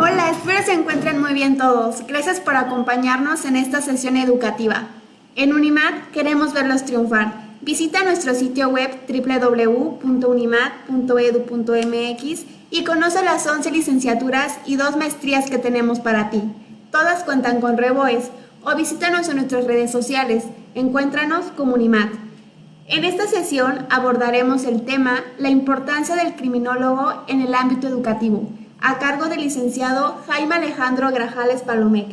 Hola, espero se encuentren muy bien todos. Gracias por acompañarnos en esta sesión educativa. En UNIMAD queremos verlos triunfar. Visita nuestro sitio web www.unimad.edu.mx y conoce las 11 licenciaturas y 2 maestrías que tenemos para ti. Todas cuentan con REVOES o visítanos en nuestras redes sociales. Encuéntranos como UNIMAD. En esta sesión abordaremos el tema La importancia del criminólogo en el ámbito educativo, a cargo del licenciado Jaime Alejandro Grajales Palomec.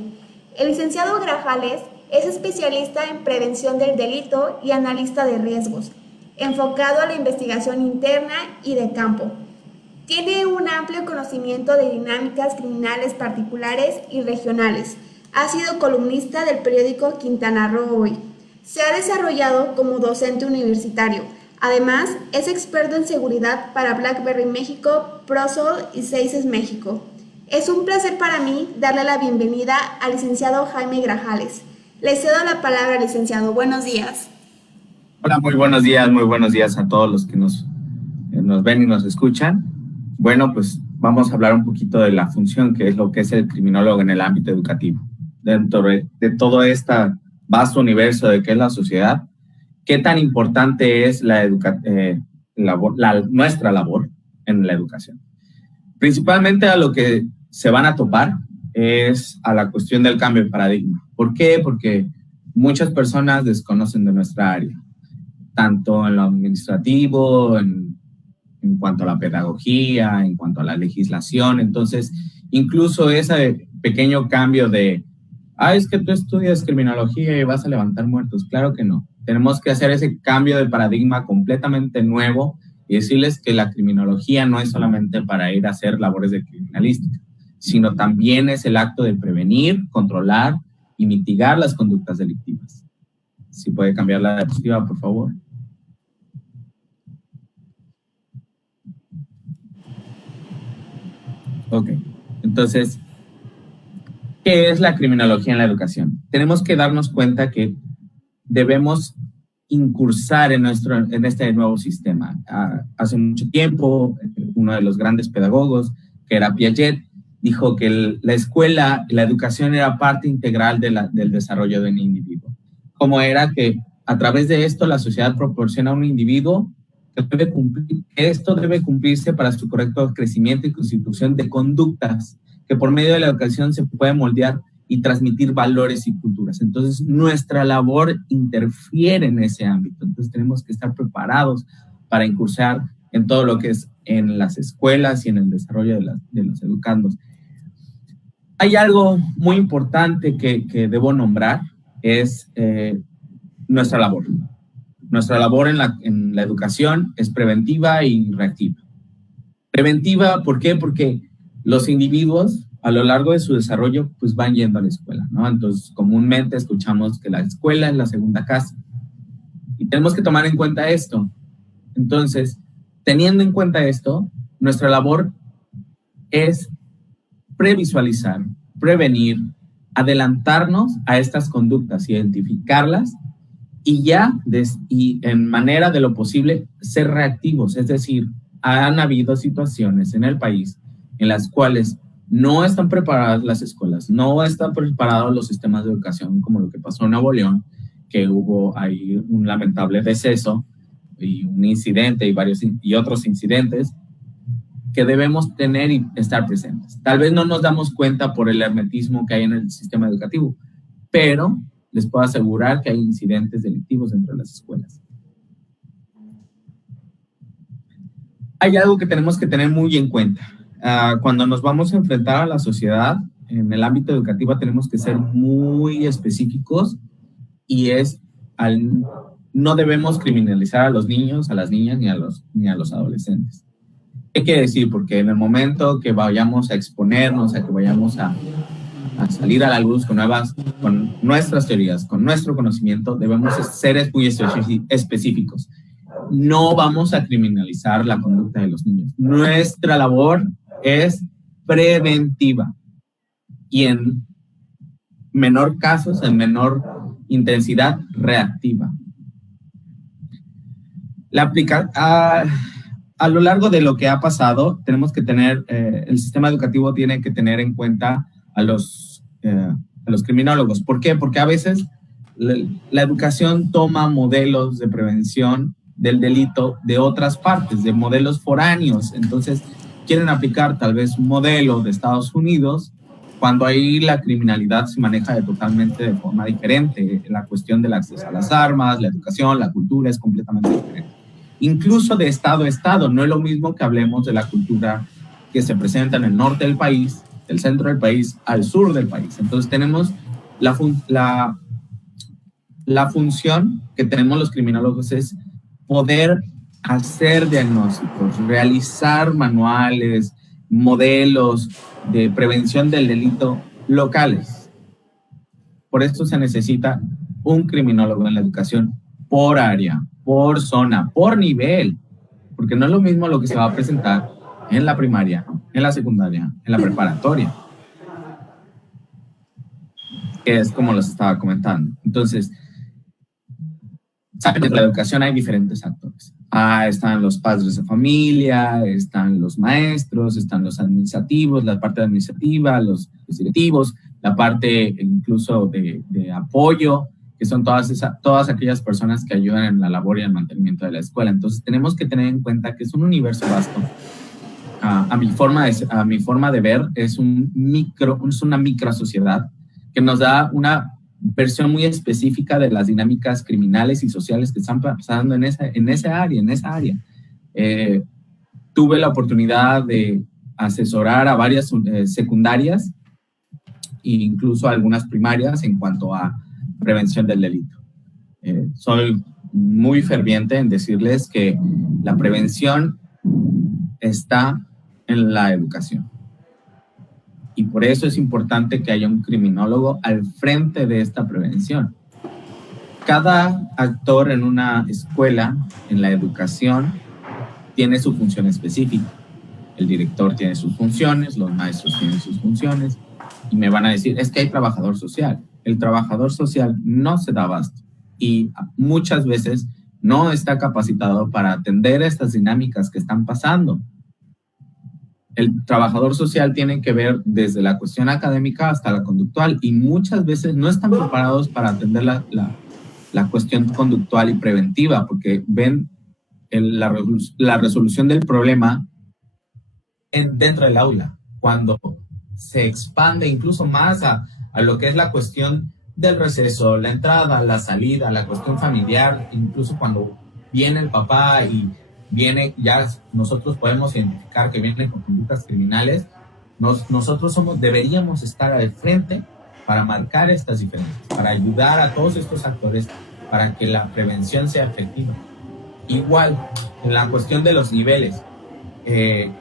El licenciado Grajales es especialista en prevención del delito y analista de riesgos, enfocado a la investigación interna y de campo. Tiene un amplio conocimiento de dinámicas criminales particulares y regionales. Ha sido columnista del periódico Quintana Roo Hoy. Se ha desarrollado como docente universitario. Además, es experto en seguridad para BlackBerry México, ProSol y Seises México. Es un placer para mí darle la bienvenida al licenciado Jaime Grajales. Le cedo la palabra, licenciado. Buenos días. Hola, muy buenos días a todos los que nos ven y nos escuchan. Bueno, pues vamos a hablar un poquito de la función que es lo que es el criminólogo en el ámbito educativo. Dentro de todo este vasto universo de qué es la sociedad, qué tan importante es nuestra labor en la educación. Principalmente a lo que se van a topar es a la cuestión del cambio de paradigma. ¿Por qué? Porque muchas personas desconocen de nuestra área, tanto en lo administrativo, en cuanto a la pedagogía, en cuanto a la legislación. Entonces, incluso ese pequeño cambio de, es que tú estudias criminología y vas a levantar muertos. Claro que no. Tenemos que hacer ese cambio de paradigma completamente nuevo y decirles que la criminología no es solamente para ir a hacer labores de criminalística, sino también es el acto de prevenir, controlar y mitigar las conductas delictivas. Si puede cambiar la diapositiva, por favor. Ok, entonces, ¿qué es la criminología en la educación? Tenemos que darnos cuenta que debemos incursar en este nuevo sistema. Hace mucho tiempo, uno de los grandes pedagogos, que era Piaget, dijo que la escuela, la educación era parte integral del desarrollo de un individuo. Como era que a través de esto la sociedad proporciona a un individuo que esto debe cumplirse para su correcto crecimiento y constitución de conductas que por medio de la educación se puede moldear y transmitir valores y culturas. Entonces, nuestra labor interfiere en ese ámbito. Entonces, tenemos que estar preparados para incursar en todo lo que es en las escuelas y en el desarrollo de los educandos. Hay algo muy importante que debo nombrar, es nuestra labor. Nuestra labor en la educación es preventiva y reactiva. Preventiva, ¿por qué? Porque los individuos a lo largo de su desarrollo pues van yendo a la escuela, ¿no? Entonces comúnmente escuchamos que la escuela es la segunda casa y tenemos que tomar en cuenta esto. Entonces, teniendo en cuenta esto, nuestra labor es previsualizar, prevenir, adelantarnos a estas conductas, identificarlas y en manera de lo posible ser reactivos. Es decir, han habido situaciones en el país en las cuales no están preparadas las escuelas, no están preparados los sistemas de educación, como lo que pasó en Nuevo León, que hubo ahí un lamentable deceso y un incidente y otros incidentes que debemos tener y estar presentes. Tal vez no nos damos cuenta por el hermetismo que hay en el sistema educativo, pero les puedo asegurar que hay incidentes delictivos dentro de las escuelas. Hay algo que tenemos que tener muy en cuenta. Cuando nos vamos a enfrentar a la sociedad, en el ámbito educativo tenemos que ser muy específicos y no debemos criminalizar a los niños, a las niñas ni a los adolescentes. ¿Qué quiere decir? Porque en el momento que vayamos a exponernos, a que vayamos a a salir a la luz con nuestras teorías, con nuestro conocimiento, debemos ser muy específicos. No vamos a criminalizar la conducta de los niños. Nuestra labor es preventiva y en menor casos, en menor intensidad, reactiva. A lo largo de lo que ha pasado, tenemos que tener, el sistema educativo tiene que tener en cuenta a los criminólogos. ¿Por qué? Porque a veces la educación toma modelos de prevención del delito de otras partes, de modelos foráneos. Entonces, quieren aplicar tal vez un modelo de Estados Unidos, cuando ahí la criminalidad se maneja totalmente de forma diferente. La cuestión del acceso a las armas, la educación, la cultura es completamente diferente. Incluso de estado a estado, no es lo mismo que hablemos de la cultura que se presenta en el norte del país, del centro del país, al sur del país. Entonces tenemos la función que tenemos los criminólogos es poder hacer diagnósticos, realizar manuales, modelos de prevención del delito locales. Por esto se necesita un criminólogo en la educación por área, por zona, por nivel, porque no es lo mismo lo que se va a presentar en la primaria, en la secundaria, en la preparatoria, que es como los estaba comentando. Entonces, saben que en la educación hay diferentes actores. Están los padres de familia, están los maestros, están los administrativos, la parte administrativa, los directivos, la parte incluso de apoyo, que son todas aquellas personas que ayudan en la labor y el mantenimiento de la escuela. Entonces tenemos que tener en cuenta que es un universo vasto. A mi forma de ver, es una micro sociedad que nos da una versión muy específica de las dinámicas criminales y sociales que están pasando en esa área. Tuve la oportunidad de asesorar a varias secundarias e incluso a algunas primarias en cuanto a prevención del delito. Soy muy ferviente en decirles que la prevención está en la educación. Y por eso es importante que haya un criminólogo al frente de esta prevención. Cada actor en una escuela, en la educación, tiene su función específica. El director tiene sus funciones, los maestros tienen sus funciones, y me van a decir, es que hay trabajador social. El trabajador social no se da abasto y muchas veces no está capacitado para atender estas dinámicas que están pasando. El trabajador social tiene que ver desde la cuestión académica hasta la conductual y muchas veces no están preparados para atender la cuestión conductual y preventiva porque ven la resolución del problema dentro del aula, cuando se expande incluso más a lo que es la cuestión del receso, la entrada, la salida, la cuestión familiar, incluso cuando viene el papá y ya nosotros podemos identificar que vienen con conductas criminales, nosotros deberíamos estar al frente para marcar estas diferencias, para ayudar a todos estos actores para que la prevención sea efectiva. Igual, en la cuestión de los niveles,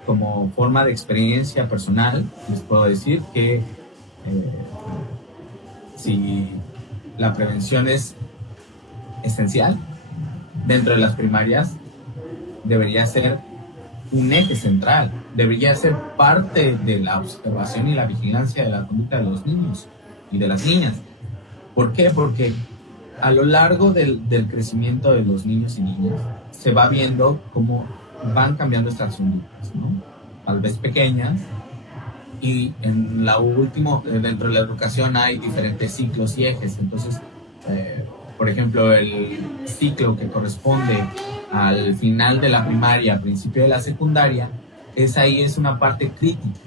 como forma de experiencia personal, les puedo decir que si la prevención es esencial dentro de las primarias, debería ser un eje central, debería ser parte de la observación y la vigilancia de la conducta de los niños y de las niñas. ¿Por qué? Porque a lo largo del crecimiento de los niños y niñas se va viendo cómo van cambiando estas conductas, ¿no? Tal vez pequeñas, y en dentro de la educación hay diferentes ciclos y ejes. Entonces, por ejemplo, el ciclo que corresponde al final de la primaria, principio de la secundaria, es una parte crítica.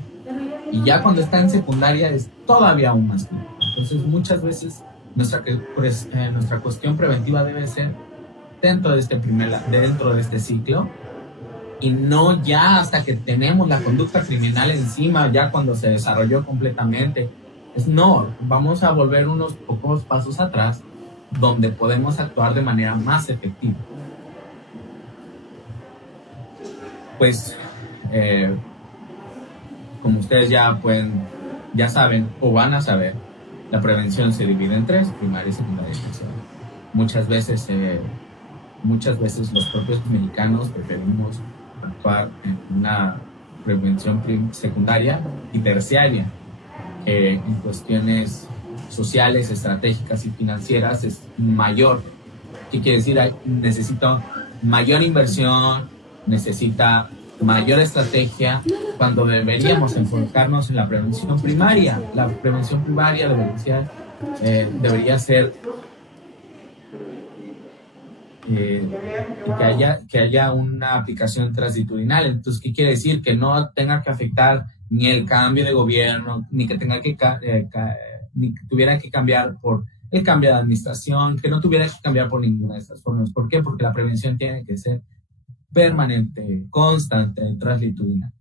Y ya cuando está en secundaria es todavía aún más crítico. Entonces, muchas veces nuestra cuestión preventiva debe ser dentro de este ciclo, y no ya hasta que tenemos la conducta criminal encima, ya cuando se desarrolló completamente. Vamos a volver unos pocos pasos atrás donde podemos actuar de manera más efectiva. Pues, como ustedes ya pueden ya saben o van a saber, la prevención se divide en tres: primaria, secundaria y terciaria. Muchas veces los propios mexicanos preferimos actuar en una prevención secundaria y terciaria, que en cuestiones sociales, estratégicas y financieras es mayor. ¿Qué quiere decir? Necesita mayor inversión, necesita mayor estrategia, cuando deberíamos enfocarnos en la prevención primaria. La prevención primaria debería ser que haya una aplicación transitudinal. Entonces, ¿qué quiere decir? Que no tenga que afectar ni el cambio de gobierno, ni que ni que tuviera que cambiar por el cambio de administración, que no tuviera que cambiar por ninguna de estas formas. ¿Por qué? Porque la prevención tiene que ser permanente, constante, transitudinal.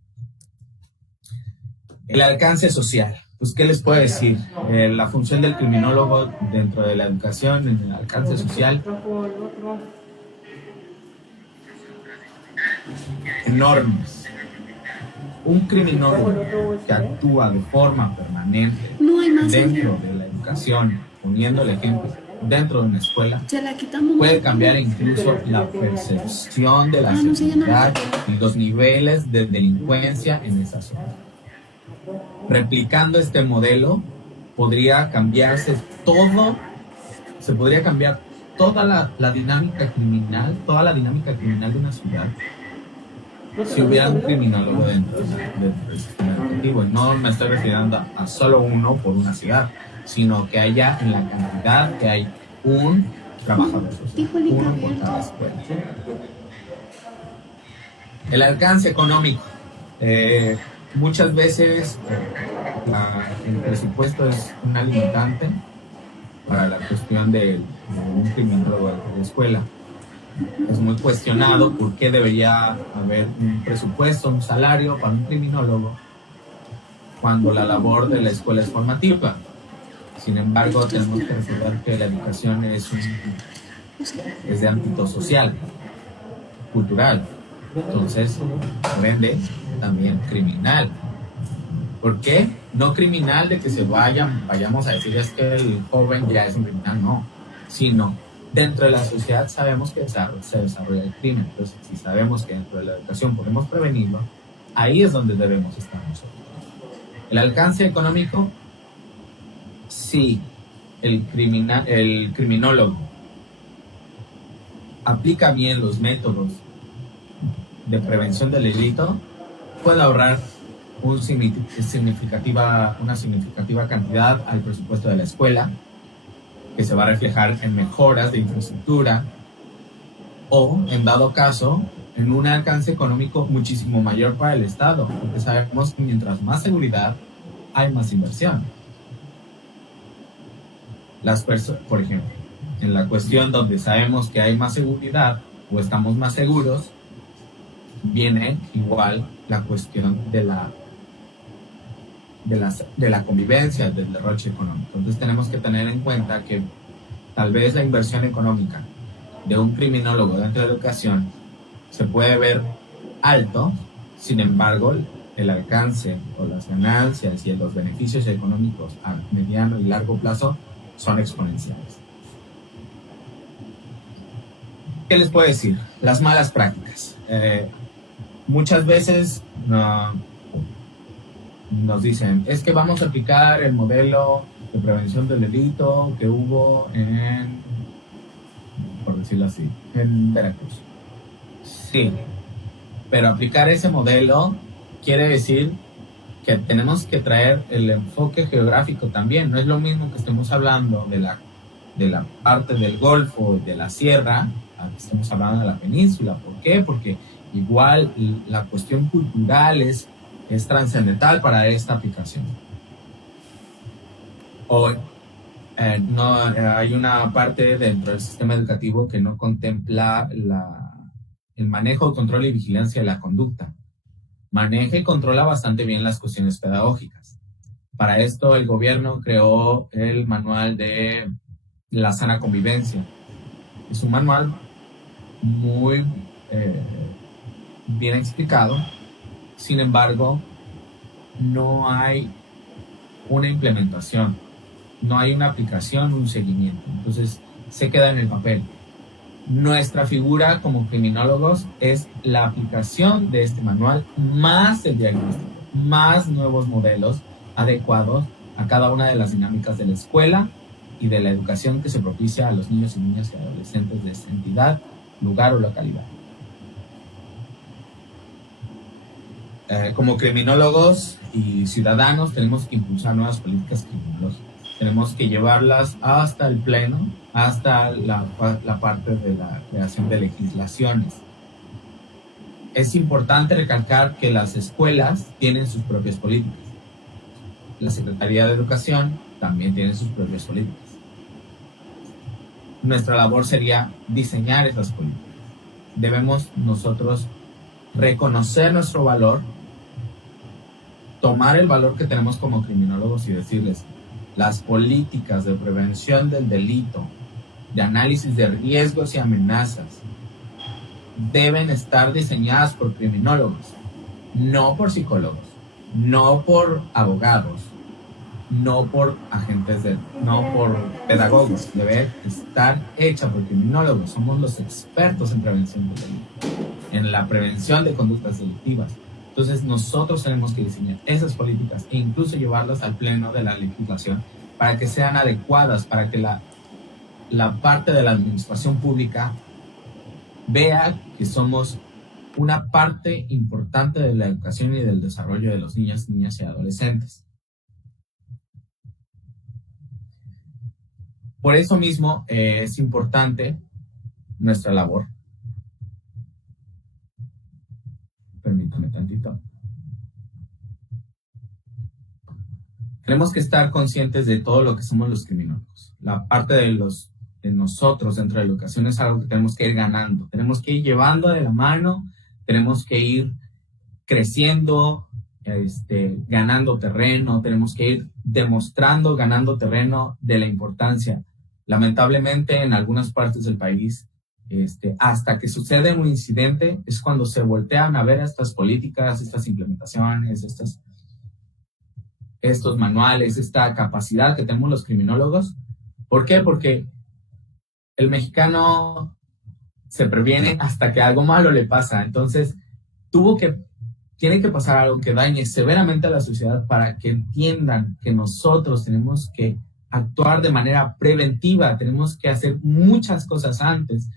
El alcance social. Pues, ¿qué les puedo decir? La función del criminólogo dentro de la educación, en el alcance social, enormes. Un criminólogo que actúa de forma permanente dentro de la educación, poniendo el ejemplo dentro de una escuela, puede cambiar incluso la percepción de la seguridad y los niveles de delincuencia en esa zona. Replicando este modelo, podría cambiarse todo, se podría cambiar toda la dinámica criminal, de una ciudad, si hubiera un criminólogo dentro del sistema educativo. Y no me estoy refiriendo a solo uno por una ciudad, sino que haya en la cantidad que hay un trabajador social, uno por cada escuela. El alcance económico. Muchas veces el presupuesto es una limitante para la cuestión de un criminólogo de escuela. Es muy cuestionado por qué debería haber un presupuesto, un salario para un criminólogo cuando la labor de la escuela es formativa. Sin embargo, tenemos que recordar que la educación es de ámbito social, cultural. Entonces, por ende, también criminal. ¿Por qué? No criminal de que vayamos a decir es que el joven ya es un criminal, no, sino dentro de la sociedad sabemos que se desarrolla el crimen. Entonces, si sabemos que dentro de la educación podemos prevenirlo, ahí es donde debemos estar nosotros. El alcance económico, sí, el criminólogo aplica bien los métodos de prevención del delito, puede ahorrar una significativa cantidad al presupuesto de la escuela, que se va a reflejar en mejoras de infraestructura o, en dado caso, en un alcance económico muchísimo mayor para el Estado, porque sabemos que mientras más seguridad, hay más inversión. Por ejemplo, en la cuestión donde sabemos que hay más seguridad o estamos más seguros, viene igual la cuestión de la convivencia, del derroche económico. Entonces tenemos que tener en cuenta que tal vez la inversión económica de un criminólogo dentro de la educación se puede ver alto, sin embargo el alcance o las ganancias y los beneficios económicos a mediano y largo plazo son exponenciales. ¿Qué les puedo decir? Las malas prácticas. Muchas veces nos dicen, es que vamos a aplicar el modelo de prevención del delito que hubo por decirlo así, en Veracruz. Sí, pero aplicar ese modelo quiere decir que tenemos que traer el enfoque geográfico también. No es lo mismo que estemos hablando de la parte del Golfo, de la Sierra, a que estemos hablando de la península. ¿Por qué? Porque igual la cuestión cultural es trascendental para esta aplicación. Hay una parte dentro del sistema educativo que no contempla el manejo, control y vigilancia de la conducta. Maneja y controla bastante bien las cuestiones pedagógicas. Para esto el gobierno creó el manual de la sana convivencia. Es un manual muy bien explicado, sin embargo, no hay una implementación, no hay una aplicación, un seguimiento. Entonces se queda en el papel. Nuestra figura como criminólogos es la aplicación de este manual, más el diagnóstico, más nuevos modelos adecuados a cada una de las dinámicas de la escuela y de la educación que se propicia a los niños y niñas y adolescentes de esa entidad, lugar o localidad. Como criminólogos y ciudadanos tenemos que impulsar nuevas políticas criminológicas. Tenemos que llevarlas hasta el pleno, hasta la parte de la creación de legislaciones. Es importante recalcar que las escuelas tienen sus propias políticas. La Secretaría de Educación también tiene sus propias políticas. Nuestra labor sería diseñar esas políticas. Debemos nosotros reconocer nuestro valor, tomar el valor que tenemos como criminólogos y decirles: las políticas de prevención del delito, de análisis de riesgos y amenazas, deben estar diseñadas por criminólogos, no por psicólogos, no por abogados, no por no por pedagogos. Debe estar hecha por criminólogos. Somos los expertos en prevención del delito, en la prevención de conductas delictivas. Entonces nosotros tenemos que diseñar esas políticas e incluso llevarlas al pleno de la legislación para que sean adecuadas, para que la parte de la administración pública vea que somos una parte importante de la educación y del desarrollo de los niños, niñas y adolescentes. Por eso mismo es importante nuestra labor. Permítame tantito. Tenemos que estar conscientes de todo lo que somos los criminólogos. La parte de nosotros dentro de la educación es algo que tenemos que ir ganando. Tenemos que ir llevando de la mano, tenemos que ir creciendo, ganando terreno, tenemos que ir demostrando, ganando terreno de la importancia. Lamentablemente, en algunas partes del país, hasta que sucede un incidente, es cuando se voltean a ver estas políticas, estas implementaciones, estos manuales, esta capacidad que tenemos los criminólogos. ¿Por qué? Porque el mexicano se previene hasta que algo malo le pasa. Entonces, tiene que pasar algo que dañe severamente a la sociedad para que entiendan que nosotros tenemos que actuar de manera preventiva, tenemos que hacer muchas cosas antes.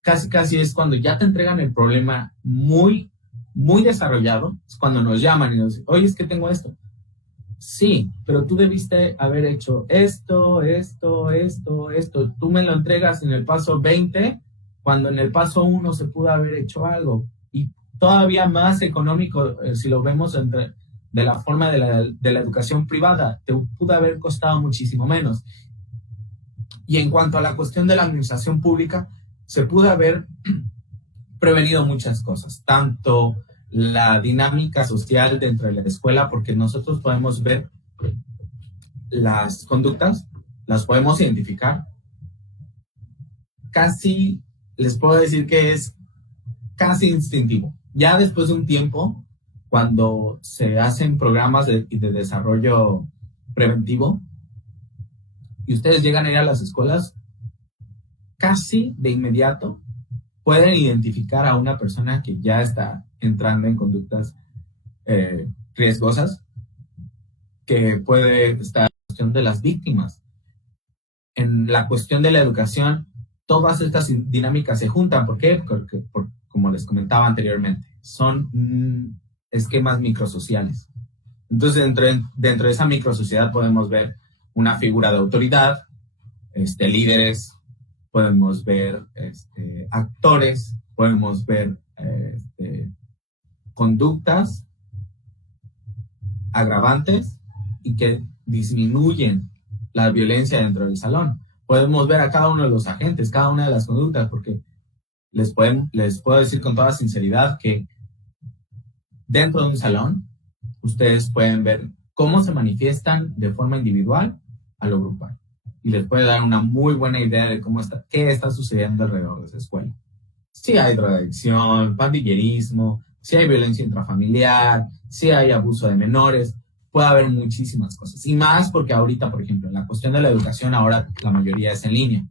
Casi es cuando ya te entregan el problema muy, muy desarrollado, es cuando nos llaman y nos dicen: oye, es que tengo esto. Sí, pero tú debiste haber hecho esto. Tú me lo entregas en el paso 20, cuando en el paso 1 se pudo haber hecho algo. Y todavía más económico, si lo vemos de la forma de la educación privada, te pudo haber costado muchísimo menos. Y en cuanto a la cuestión de la administración pública, se pudo haber prevenido muchas cosas, tanto la dinámica social dentro de la escuela, porque nosotros podemos ver las conductas, las podemos identificar. Casi les puedo decir que es casi instintivo. Ya después de un tiempo, cuando se hacen programas de desarrollo preventivo y ustedes llegan a ir a las escuelas, casi de inmediato pueden identificar a una persona que ya está entrando en conductas riesgosas, que puede estar en la cuestión de las víctimas. En la cuestión de la educación, todas estas dinámicas se juntan. ¿Por qué? Porque, como les comentaba anteriormente, son esquemas microsociales. Entonces, dentro de esa microsociedad podemos ver una figura de autoridad, líderes, podemos ver actores, podemos ver conductas agravantes y que disminuyen la violencia dentro del salón. Podemos ver a cada uno de los agentes, cada una de las conductas, porque les puedo decir con toda sinceridad que dentro de un salón ustedes pueden ver cómo se manifiestan de forma individual a lo grupal. Y les puede dar una muy buena idea de qué está sucediendo alrededor de esa escuela. Si hay drogadicción, pandillerismo, si hay violencia intrafamiliar, si hay abuso de menores, puede haber muchísimas cosas. Y más porque ahorita, por ejemplo, en la cuestión de la educación, ahora la mayoría es en línea.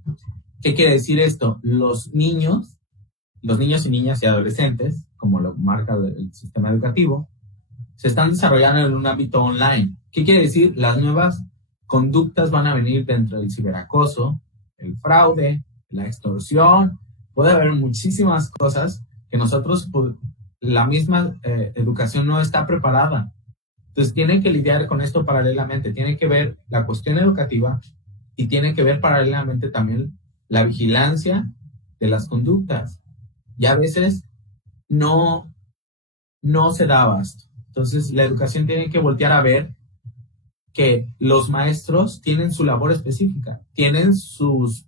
¿Qué quiere decir esto? Los niños y niñas y adolescentes, como lo marca el sistema educativo, se están desarrollando en un ámbito online. ¿Qué quiere decir? Las nuevas conductas van a venir dentro del ciberacoso, el fraude, la extorsión. Puede haber muchísimas cosas que nosotros, la misma educación no está preparada. Entonces tienen que lidiar con esto paralelamente. Tiene que ver la cuestión educativa y tiene que ver paralelamente también la vigilancia de las conductas. Y a veces no se da abasto. Entonces la educación tiene que voltear a ver que los maestros tienen su labor específica, tienen sus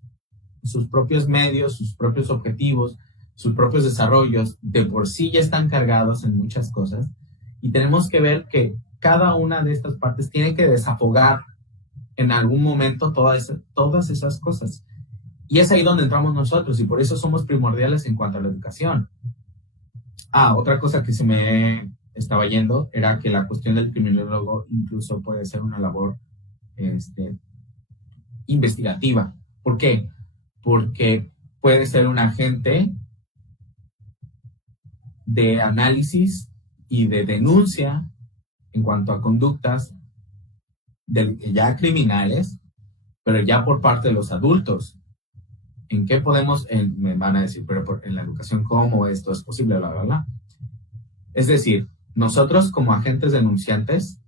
propios medios, sus propios objetivos, sus propios desarrollos, de por sí ya están cargados en muchas cosas, y tenemos que ver que cada una de estas partes tiene que desafogar en algún momento todas esas cosas. Y es ahí donde entramos nosotros, y por eso somos primordiales en cuanto a la educación. Otra cosa que se me estaba yendo era que la cuestión del criminólogo incluso puede ser una labor investigativa. ¿Por qué? Porque puede ser un agente de análisis y de denuncia en cuanto a conductas ya criminales, pero ya por parte de los adultos. ¿En qué podemos? Me van a decir, pero en la educación, ¿cómo esto es posible? Bla, bla, bla. Es decir, nosotros como agentes denunciantes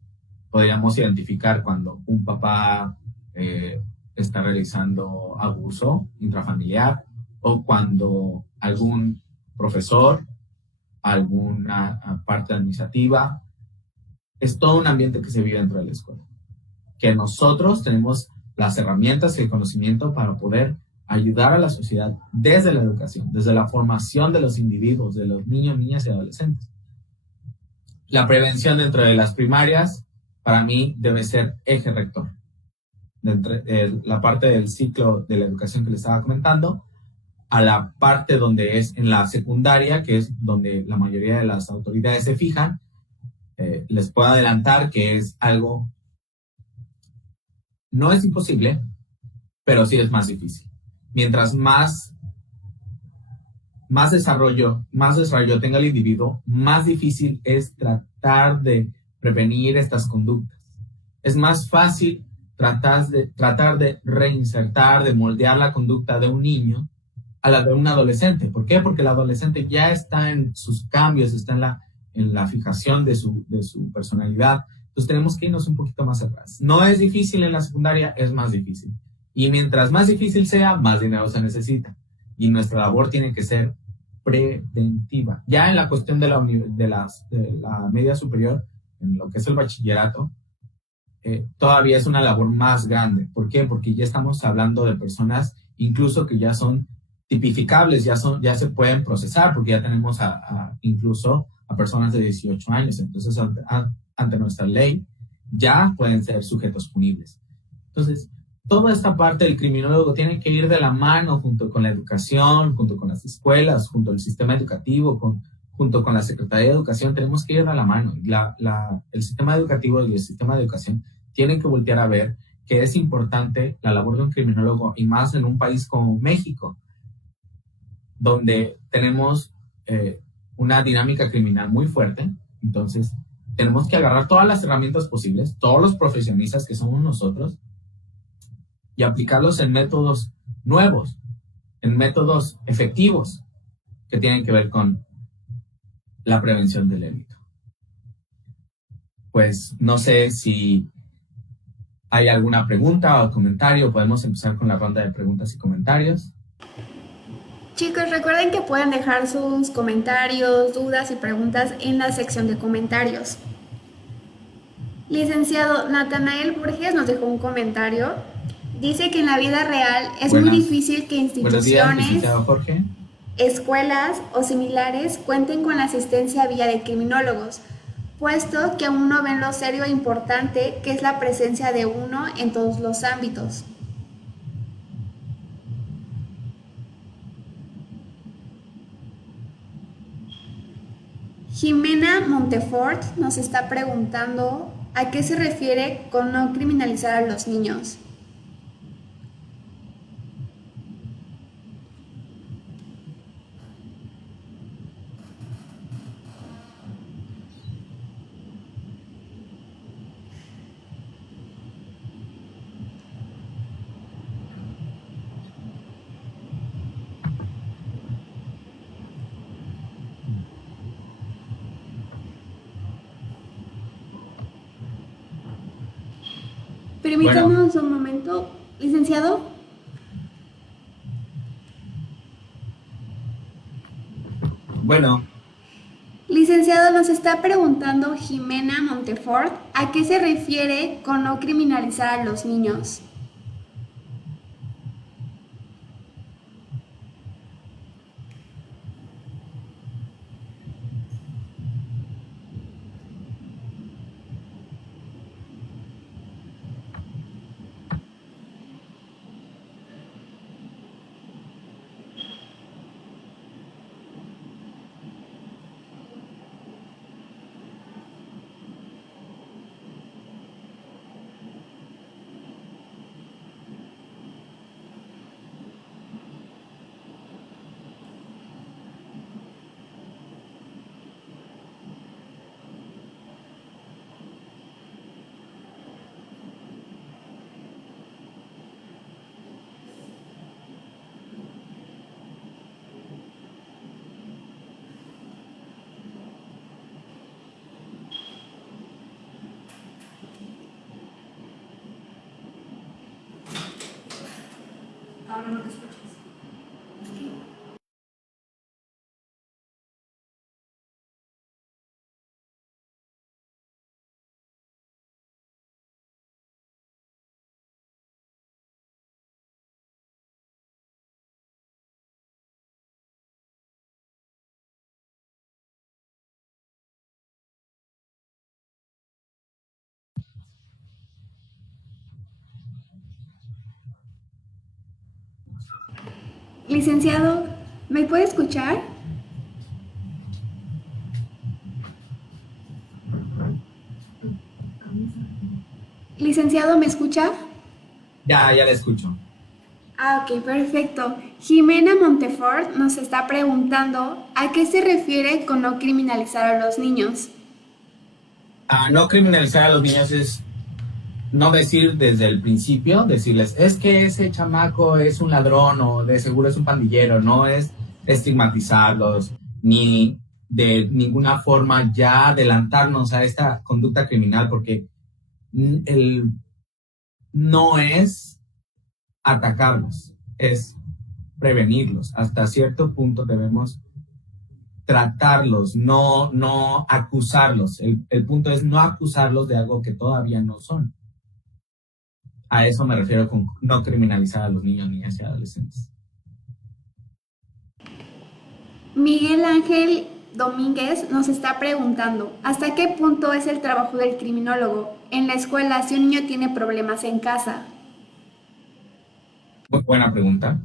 podríamos identificar cuando un papá está realizando abuso intrafamiliar, o cuando algún profesor, alguna parte administrativa. Es todo un ambiente que se vive dentro de la escuela. Que nosotros tenemos las herramientas y el conocimiento para poder ayudar a la sociedad desde la educación, desde la formación de los individuos, de los niños, niñas y adolescentes. La prevención dentro de las primarias, para mí, debe ser eje rector. De la parte del ciclo de la educación que les estaba comentando, a la parte donde es en la secundaria, que es donde la mayoría de las autoridades se fijan. Les puedo adelantar que es algo, no es imposible, pero sí es más difícil. Mientras más desarrollo tenga el individuo, más difícil es tratar de prevenir estas conductas. Es más fácil tratar de reinsertar, de moldear la conducta de un niño a la de un adolescente. ¿Por qué? Porque el adolescente ya está en sus cambios, está en la fijación de su personalidad. Entonces tenemos que irnos un poquito más atrás. No es difícil en la secundaria, es más difícil. Y mientras más difícil sea, más dinero se necesita. Y nuestra labor tiene que ser preventiva. Ya en la cuestión de la media superior, en lo que es el bachillerato, todavía es una labor más grande. ¿Por qué? Porque ya estamos hablando de personas incluso que ya son tipificables, ya se pueden procesar, porque ya tenemos incluso a personas de 18 años. Entonces, ante nuestra ley, ya pueden ser sujetos punibles. Entonces, toda esta parte del criminólogo tiene que ir de la mano junto con la educación, junto con las escuelas, junto al sistema educativo, junto con la Secretaría de Educación. Tenemos que ir de la mano. El sistema educativo y el sistema de educación tienen que voltear a ver que es importante la labor de un criminólogo, y más en un país como México, donde tenemos una dinámica criminal muy fuerte. Entonces, tenemos que agarrar todas las herramientas posibles, todos los profesionistas que somos nosotros, y aplicarlos en métodos nuevos, en métodos efectivos que tienen que ver con la prevención del delito. Pues no sé si hay alguna pregunta o comentario. Podemos empezar con la ronda de preguntas y comentarios. Chicos, recuerden que pueden dejar sus comentarios, dudas y preguntas en la sección de comentarios. Licenciado Natanael Borges nos dejó un comentario. Dice que en la vida real es muy difícil que instituciones, escuelas o similares cuenten con la asistencia vía de criminólogos, puesto que aún no ven lo serio e importante que es la presencia de uno en todos los ámbitos. Jimena Montefort nos está preguntando ¿A qué se refiere con no criminalizar a los niños? Bueno, Permítanos un momento, licenciado. bueno, Licenciado, nos está preguntando Jimena Montefort, ¿a qué se refiere con no criminalizar a los niños? Licenciado, ¿me puede escuchar? Licenciado, ¿me escucha? ya la escucho. Ah, ok, perfecto. Jimena Montefort nos está preguntando ¿a qué se refiere con no criminalizar a los niños? No criminalizar a los niños es no decir desde el principio, decirles, es que ese chamaco es un ladrón o de seguro es un pandillero, no es estigmatizarlos ni de ninguna forma ya adelantarnos a esta conducta criminal, porque el no es atacarlos, es prevenirlos. Hasta cierto punto debemos tratarlos, no acusarlos. El punto es no acusarlos de algo que todavía no son. A eso me refiero con no criminalizar a los niños, niñas y adolescentes. Miguel Ángel Domínguez nos está preguntando ¿hasta qué punto es el trabajo del criminólogo en la escuela si un niño tiene problemas en casa? Muy buena pregunta.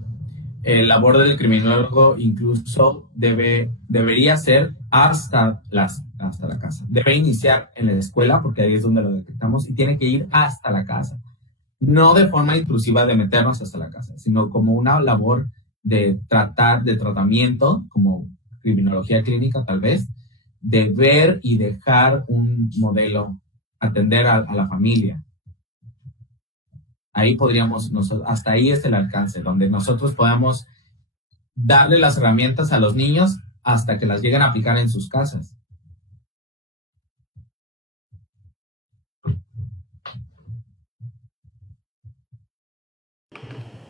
El labor del criminólogo incluso debería ser hasta la casa. Debe iniciar en la escuela, porque ahí es donde lo detectamos, y tiene que ir hasta la casa. No de forma intrusiva de meternos hasta la casa, sino como una labor de tratamiento, como criminología clínica tal vez, de ver y dejar un modelo, atender a la familia. Ahí podríamos, hasta ahí es el alcance, donde nosotros podamos darle las herramientas a los niños hasta que las lleguen a aplicar en sus casas.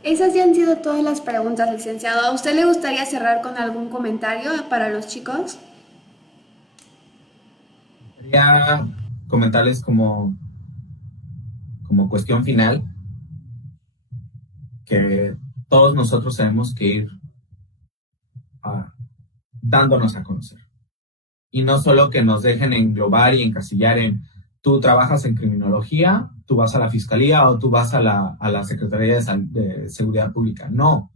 Esas ya han sido todas las preguntas, licenciado. ¿A usted le gustaría cerrar con algún comentario para los chicos? Quería comentarles como cuestión final que todos nosotros tenemos que ir dándonos a conocer. Y no solo que nos dejen englobar y encasillar en tú trabajas en criminología, tú vas a la fiscalía o tú vas a la Secretaría de Seguridad Pública. No.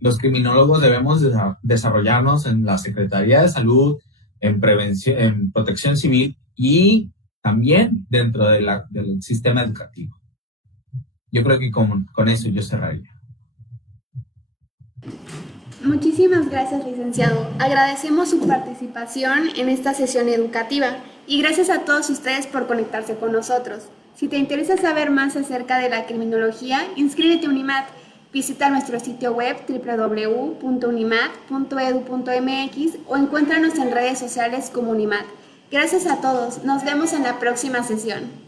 Los criminólogos debemos desarrollarnos en la Secretaría de Salud, en prevención, en protección civil y también dentro del sistema educativo. Yo creo que con eso yo cerraría. Muchísimas gracias, licenciado. Agradecemos su participación en esta sesión educativa y gracias a todos ustedes por conectarse con nosotros. Si te interesa saber más acerca de la criminología, inscríbete a UNIMAD. Visita nuestro sitio web www.unimad.edu.mx o encuéntranos en redes sociales como UNIMAD. Gracias a todos. Nos vemos en la próxima sesión.